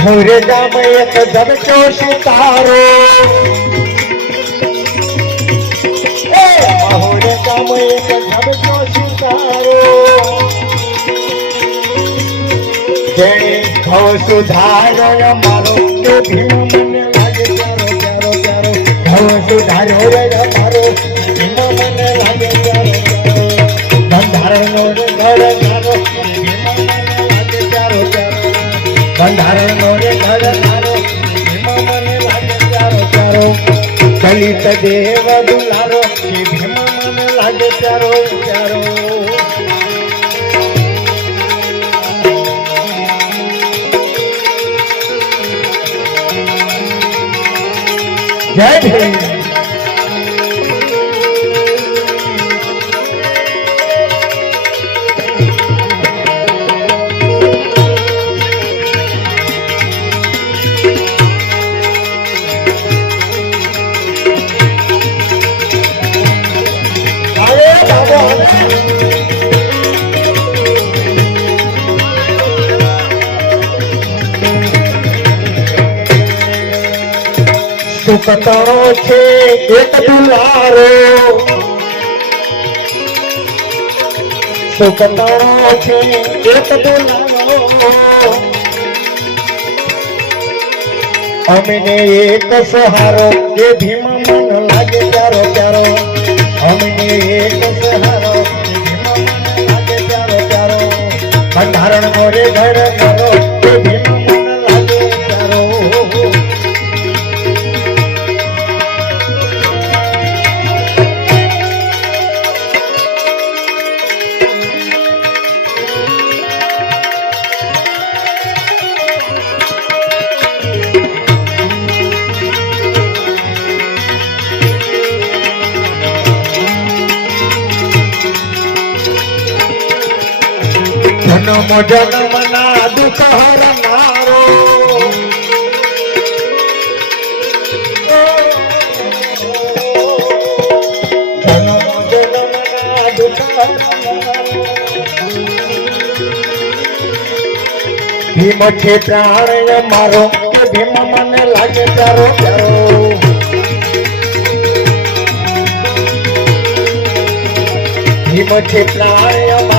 महुरे जाम एक जबचो सितारो महुरे जाम एक जबचो सितारो जेणे घो सुधारो मारो के भीम मन लागे प्यारो प्यारो प्यारो घो सुधारो रे मारो भीम मन लागे प्यारो બંધારણનો ઘર મારો ભીમ મને લાગે પ્યારો પ્યારો બંધારણનો ઘર મારો ભીમ મને લાગે પ્યારો પ્યારો દલિત દેવ દુલારો ભીમ મને લાગે પ્યારો પ્યારો જય ભીમ સુકતણો છે એક દુલારો સુકતણો છે એક દુલારો અમને એક સહારો જે ભીમ મન લાગે પ્યારો પ્યારો અમને એક સહારો જે ભીમ મન લાગે પ્યારો પ્યારો બંધારણ મોરે ઘર કરો જે ભીમ મન લાગે પ્યારો જન્મ જન્મના દુઃખ હરનારો જન્મ જન્મના દુઃખ હરનારો ભીમ છે પ્રાણ મારો ભીમ મને લાગે પ્યારો પ્યારો ભીમ છે પ્રાણ